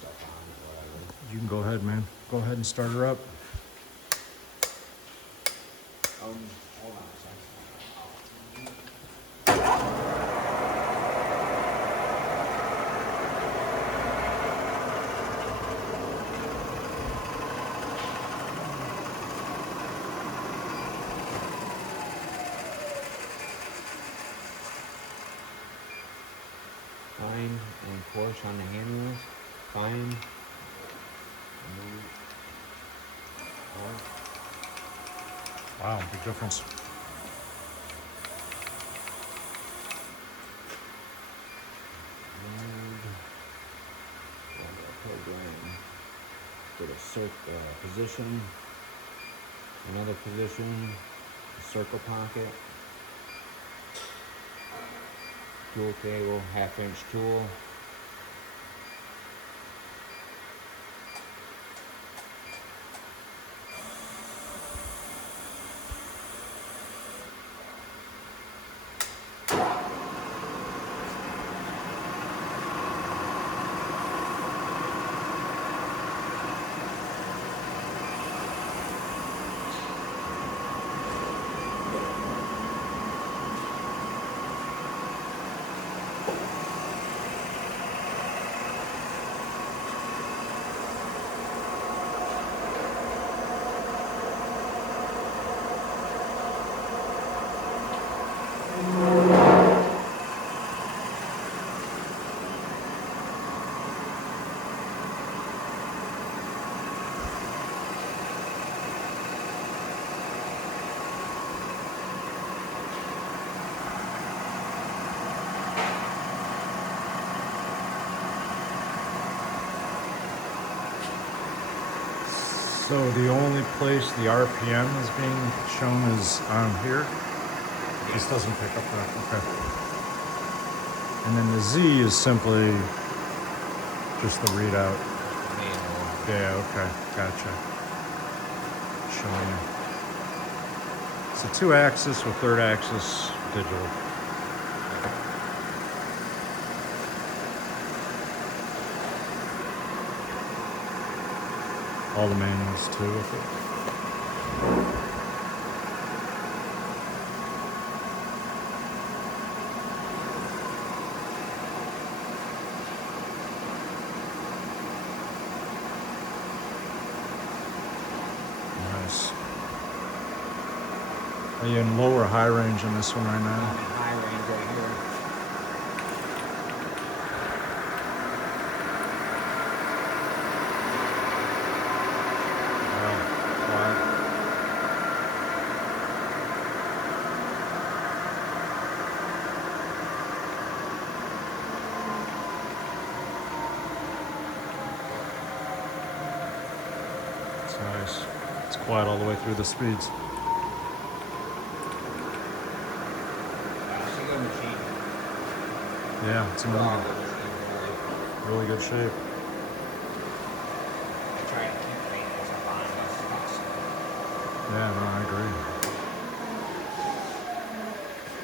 stuff on it, whatever. You can go ahead, man. Go ahead and start her up. Hold on a second. Fine and coarse on the handles. Fine. Wow, big difference. Program for the position, another position, circle pocket, tool table, 1/2-inch tool. So the only place the RPM is being shown is on here. This doesn't pick up that, okay. And then the Z is simply just the readout. Yeah, okay, gotcha. Showing you. It's a 2-axis with 3rd-axis digital. All the manuals too with it. Nice. Are you in low or high range on this one right now? I'm in high range right here. Nice. It's quiet all the way through the speeds. It's a good machine. Yeah, it's amazing. Really good shape. I try to keep maintenance up on this. Yeah, no, I agree.